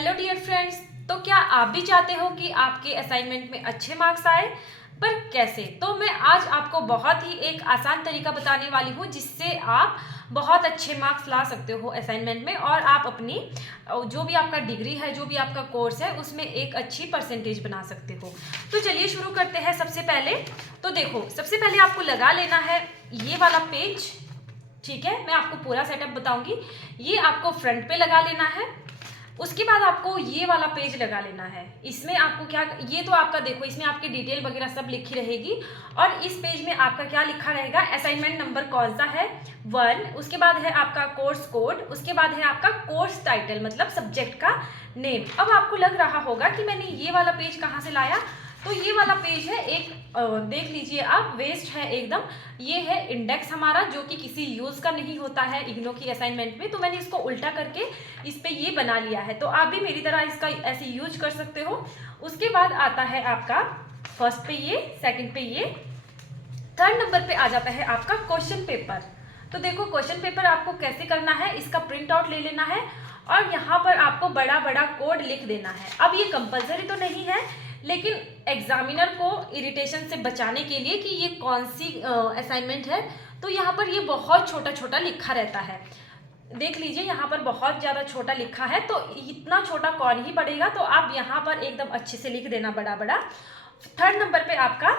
Hello dear friends. तो क्या आप भी चाहते हो कि आपके असाइनमेंट में अच्छे मार्क्स आए, पर कैसे? तो मैं आज आपको बहुत ही एक आसान तरीका बताने वाली हूँ जिससे आप बहुत अच्छे मार्क्स ला सकते हो असाइनमेंट में और आप अपनी जो भी आपका डिग्री है, जो भी आपका कोर्स है, उसमें एक अच्छी परसेंटेज बना सकते हो। तो चलिए शुरू करते हैं। सबसे पहले तो देखो, सबसे पहले आपको लगा लेना है ये वाला पेज। ठीक है, मैं आपको पूरा सेटअप बताऊंगी। ये आपको फ्रंट पे लगा लेना है। उसके बाद आपको ये वाला पेज लगा लेना है। इसमें आपको क्या, ये तो आपका देखो, इसमें आपकी डिटेल वगैरह सब लिखी रहेगी और इस पेज में आपका क्या लिखा रहेगा, असाइनमेंट नंबर कौन सा है 1, उसके बाद है आपका कोर्स कोड, उसके बाद है आपका कोर्स टाइटल मतलब सब्जेक्ट का नेम। अब आपको लग रहा होगा कि मैंने ये वाला पेज कहाँ से लाया, तो ये वाला पेज है एक, देख लीजिए आप, वेस्ट है एकदम। ये है इंडेक्स हमारा, जो कि किसी यूज़ का नहीं होता है इग्नो की असाइनमेंट में। तो मैंने इसको उल्टा करके इस पे ये बना लिया है, तो आप भी मेरी तरह इसका ऐसे यूज कर सकते हो। उसके बाद आता है आपका फर्स्ट पे ये, सेकंड पे ये, थर्ड नंबर पे आ जाता है आपका क्वेश्चन पेपर। तो देखो, क्वेश्चन पेपर आपको कैसे करना है, इसका प्रिंट आउट ले लेना है और यहाँ पर आपको बड़ा बड़ा कोड लिख देना है। अब ये कंपलसरी तो नहीं है, लेकिन एग्जामिनर को इरिटेशन से बचाने के लिए कि ये कौन सी असाइनमेंट है, तो यहाँ पर ये बहुत छोटा छोटा लिखा रहता है। देख लीजिए, यहाँ पर बहुत ज़्यादा छोटा लिखा है, तो इतना छोटा कौन ही पढ़ेगा, तो आप यहाँ पर एकदम अच्छे से लिख देना बड़ा बड़ा। थर्ड नंबर पे आपका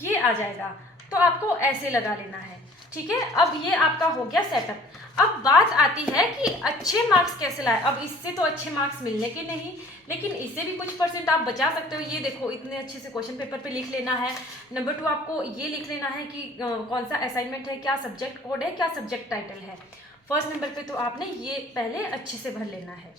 ये आ जाएगा, तो आपको ऐसे लगा लेना है। ठीक है, अब ये आपका हो गया सेटअप। अब बात आती है कि अच्छे मार्क्स कैसे लाए। अब इससे तो अच्छे मार्क्स मिलने के नहीं, लेकिन इससे भी कुछ परसेंट आप बचा सकते हो। ये देखो, इतने अच्छे से क्वेश्चन पेपर पे लिख लेना है। नंबर 2 आपको ये लिख लेना है कि कौन सा असाइनमेंट है, क्या सब्जेक्ट कोड है, क्या सब्जेक्ट टाइटल है। फर्स्ट नंबर पे तो आपने ये पहले अच्छे से भर लेना है।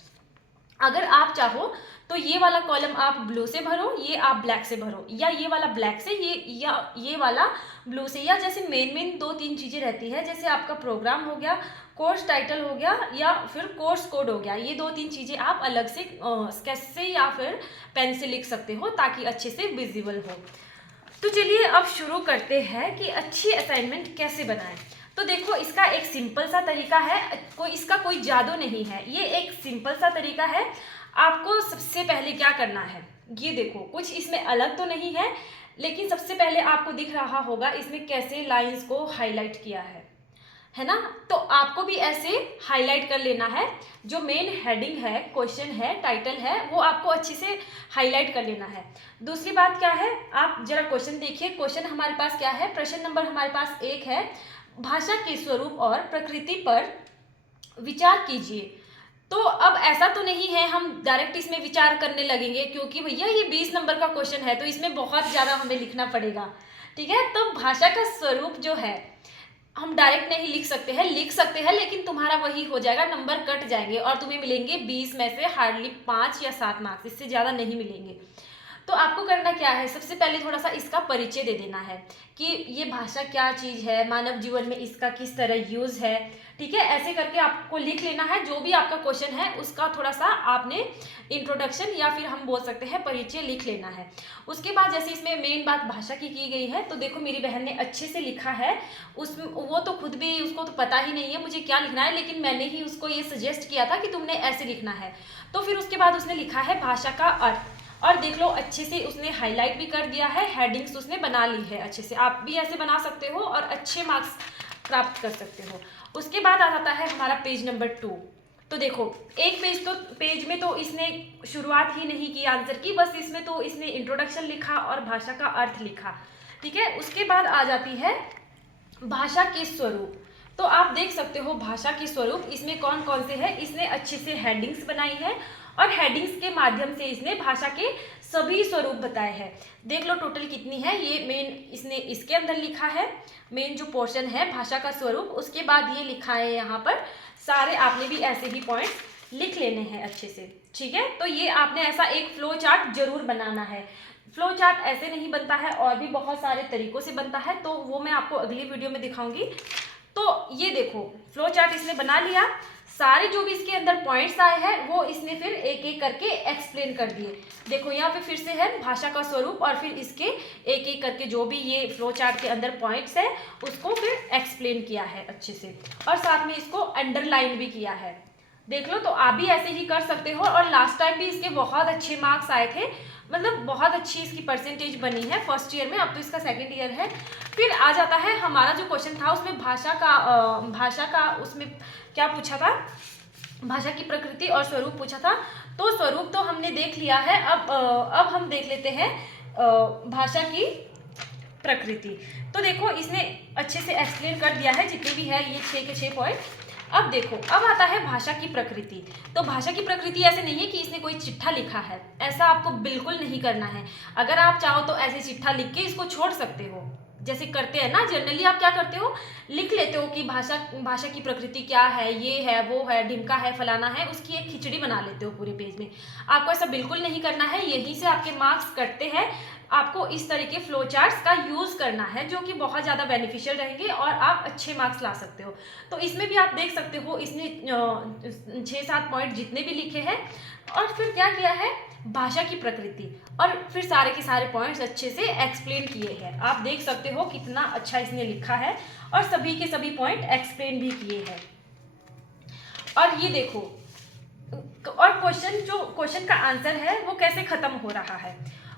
अगर आप चाहो तो ये वाला कॉलम आप ब्लू से भरो, ये आप ब्लैक से भरो, या ये वाला ब्लैक से, ये वाला ब्लू से, या जैसे मेन 2-3 चीज़ें रहती है, जैसे आपका प्रोग्राम हो गया, कोर्स टाइटल हो गया, या फिर कोर्स कोड हो गया। ये 2-3 चीज़ें आप अलग से स्केच से या फिर पेन से लिख सकते हो ताकि अच्छे से विजिबल हो। तो चलिए अब शुरू करते हैं कि अच्छी असाइनमेंट कैसे बनाएं। तो देखो, इसका एक सिंपल सा तरीका है, इसका कोई जादू नहीं है, ये एक सिंपल सा तरीका है। आपको सबसे पहले क्या करना है, ये देखो, कुछ इसमें अलग तो नहीं है, लेकिन सबसे पहले आपको दिख रहा होगा इसमें कैसे लाइंस को हाईलाइट किया है ना। तो आपको भी ऐसे हाईलाइट कर लेना है। जो मेन हेडिंग है, क्वेश्चन है, टाइटल है, वो आपको अच्छे से हाईलाइट कर लेना है। दूसरी बात क्या है, आप जरा क्वेश्चन देखिए। क्वेश्चन हमारे पास क्या है, प्रश्न नंबर हमारे पास 1 है, भाषा के स्वरूप और प्रकृति पर विचार कीजिए। तो अब ऐसा तो नहीं है हम डायरेक्ट इसमें विचार करने लगेंगे, क्योंकि भैया ये 20 नंबर का क्वेश्चन है, तो इसमें बहुत ज़्यादा हमें लिखना पड़ेगा। ठीक है, तो भाषा का स्वरूप जो है हम डायरेक्ट नहीं लिख सकते हैं, लेकिन तुम्हारा वही हो जाएगा, नंबर कट जाएंगे और तुम्हें मिलेंगे 20 में से हार्डली 5 या 7 मार्क्स, इससे ज़्यादा नहीं मिलेंगे। तो आपको करना क्या है, सबसे पहले थोड़ा सा इसका परिचय दे देना है कि ये भाषा क्या चीज़ है, मानव जीवन में इसका किस तरह यूज़ है। ठीक है, ऐसे करके आपको लिख लेना है। जो भी आपका क्वेश्चन है उसका थोड़ा सा आपने इंट्रोडक्शन या फिर हम बोल सकते हैं परिचय लिख लेना है। उसके बाद जैसे इसमें मेन बात भाषा की गई है, तो देखो मेरी बहन ने अच्छे से लिखा है। उसमें वो तो खुद भी, उसको तो पता ही नहीं है मुझे क्या लिखना है, लेकिन मैंने ही उसको ये सजेस्ट किया था कि तुमने ऐसे लिखना है। तो फिर उसके बाद उसने लिखा है भाषा का अर्थ, और देख लो अच्छे से उसने हाईलाइट भी कर दिया है, हेडिंग्स उसने बना ली है अच्छे से। आप भी ऐसे बना सकते हो और अच्छे मार्क्स प्राप्त कर सकते हो। उसके बाद आ जाता है हमारा पेज नंबर 2। तो देखो, एक पेज में तो इसने शुरुआत ही नहीं की आंसर की, बस इसमें तो इसने इंट्रोडक्शन लिखा और भाषा का अर्थ लिखा। ठीक है, उसके बाद आ जाती है भाषा के स्वरूप। तो आप देख सकते हो भाषा के स्वरूप इसमें कौन कौन से है, इसने अच्छे से हेडिंग्स बनाई है और हेडिंग्स के माध्यम से इसने भाषा के सभी स्वरूप बताए हैं। देख लो टोटल कितनी है, ये मेन इसने इसके अंदर लिखा है, मेन जो पोर्शन है भाषा का स्वरूप। उसके बाद ये लिखा है यहाँ पर, सारे आपने भी ऐसे ही पॉइंट्स लिख लेने हैं अच्छे से। ठीक है, तो ये आपने ऐसा एक फ्लो चार्ट जरूर बनाना है। फ्लो चार्ट ऐसे नहीं बनता है, और भी बहुत सारे तरीकों से बनता है, तो वो मैं आपको अगली वीडियो में दिखाऊंगी। तो ये देखो, फ्लो चार्ट इसने बना लिया, सारे जो भी इसके अंदर पॉइंट्स आए हैं वो इसने फिर एक एक करके एक्सप्लेन कर दिए। देखो यहाँ पे फिर से है भाषा का स्वरूप, और फिर इसके एक एक करके जो भी ये फ्लो चार्ट के अंदर पॉइंट्स है उसको फिर एक्सप्लेन किया है अच्छे से, और साथ में इसको अंडरलाइन भी किया है। देख लो, तो आप भी ऐसे ही कर सकते हो। और लास्ट टाइम भी इसके बहुत अच्छे मार्क्स आए थे, मतलब बहुत अच्छी इसकी परसेंटेज बनी है फर्स्ट ईयर में। अब तो इसका सेकंड ईयर है। फिर आ जाता है हमारा जो क्वेश्चन था, उसमें भाषा का उसमें क्या पूछा था, भाषा की प्रकृति और स्वरूप पूछा था। तो स्वरूप तो हमने देख लिया है। अब हम देख लेते हैं भाषा की प्रकृति। तो देखो, इसने अच्छे से एक्सप्लेन कर दिया है जितने भी है ये 6 के 6 पॉइंट। अब देखो, अब आता है भाषा की प्रकृति। तो भाषा की प्रकृति ऐसे नहीं है कि इसने कोई चिट्ठा लिखा है, ऐसा आपको बिल्कुल नहीं करना है। अगर आप चाहो तो ऐसे चिट्ठा लिख के इसको छोड़ सकते हो, जैसे करते हैं ना जनरली। आप क्या करते हो, लिख लेते हो कि भाषा की प्रकृति क्या है, ये है, वो है, ढिमका है, फलाना है, उसकी एक खिचड़ी बना लेते हो पूरे पेज में। आपको ऐसा बिल्कुल नहीं करना है, यहीं से आपके मार्क्स कटते हैं। आपको इस तरह के फ्लो चार्ट्स का यूज़ करना है, जो कि बहुत ज़्यादा बेनिफिशियल रहेंगे और आप अच्छे मार्क्स ला सकते हो। तो इसमें भी आप देख सकते हो, इसने 6-7 पॉइंट जितने भी लिखे हैं, और फिर क्या किया है, भाषा की प्रकृति, और फिर सारे के सारे पॉइंट्स अच्छे से एक्सप्लेन किए हैं। आप देख सकते हो कितना अच्छा इसने लिखा है, और सभी के सभी पॉइंट एक्सप्लेन भी किए हैं। और ये देखो, और क्वेश्चन का आंसर है वो कैसे खत्म हो रहा है,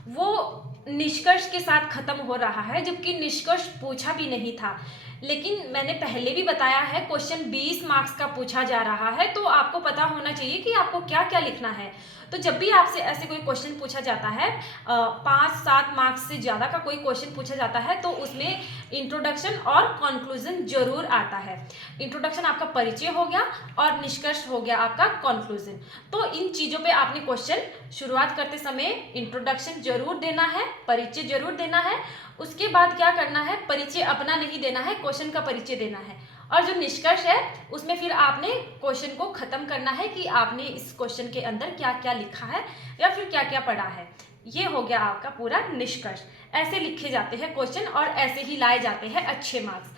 वो निष्कर्ष के साथ खत्म हो रहा है, जबकि निष्कर्ष पूछा भी नहीं था। लेकिन मैंने पहले भी बताया है, क्वेश्चन 20 मार्क्स का पूछा जा रहा है, तो आपको पता होना चाहिए कि आपको क्या क्या लिखना है। तो जब भी आपसे ऐसे कोई क्वेश्चन पूछा जाता है, 5-7 मार्क्स से ज़्यादा का कोई क्वेश्चन पूछा जाता है, तो उसमें इंट्रोडक्शन और कंक्लूजन जरूर आता है। इंट्रोडक्शन आपका परिचय हो गया, और निष्कर्ष हो गया आपका कंक्लूजन। तो इन चीज़ों पे आपने क्वेश्चन शुरुआत करते समय इंट्रोडक्शन जरूर देना है, परिचय जरूर देना है। उसके बाद क्या करना है, परिचय अपना नहीं देना है, क्वेश्चन का परिचय देना है। और जो निष्कर्ष है, उसमें फिर आपने क्वेश्चन को खत्म करना है कि आपने इस क्वेश्चन के अंदर क्या क्या लिखा है या फिर क्या क्या पढ़ा है। ये हो गया आपका पूरा निष्कर्ष। ऐसे लिखे जाते हैं क्वेश्चन, और ऐसे ही लाए जाते हैं अच्छे मार्क्स।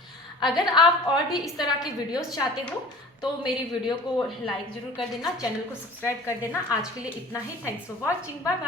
अगर आप और भी इस तरह के वीडियोस चाहते हो, तो मेरी वीडियो को लाइक जरूर कर देना, चैनल को सब्सक्राइब कर देना। आज के लिए इतना ही। Thanks for watching, bye bye.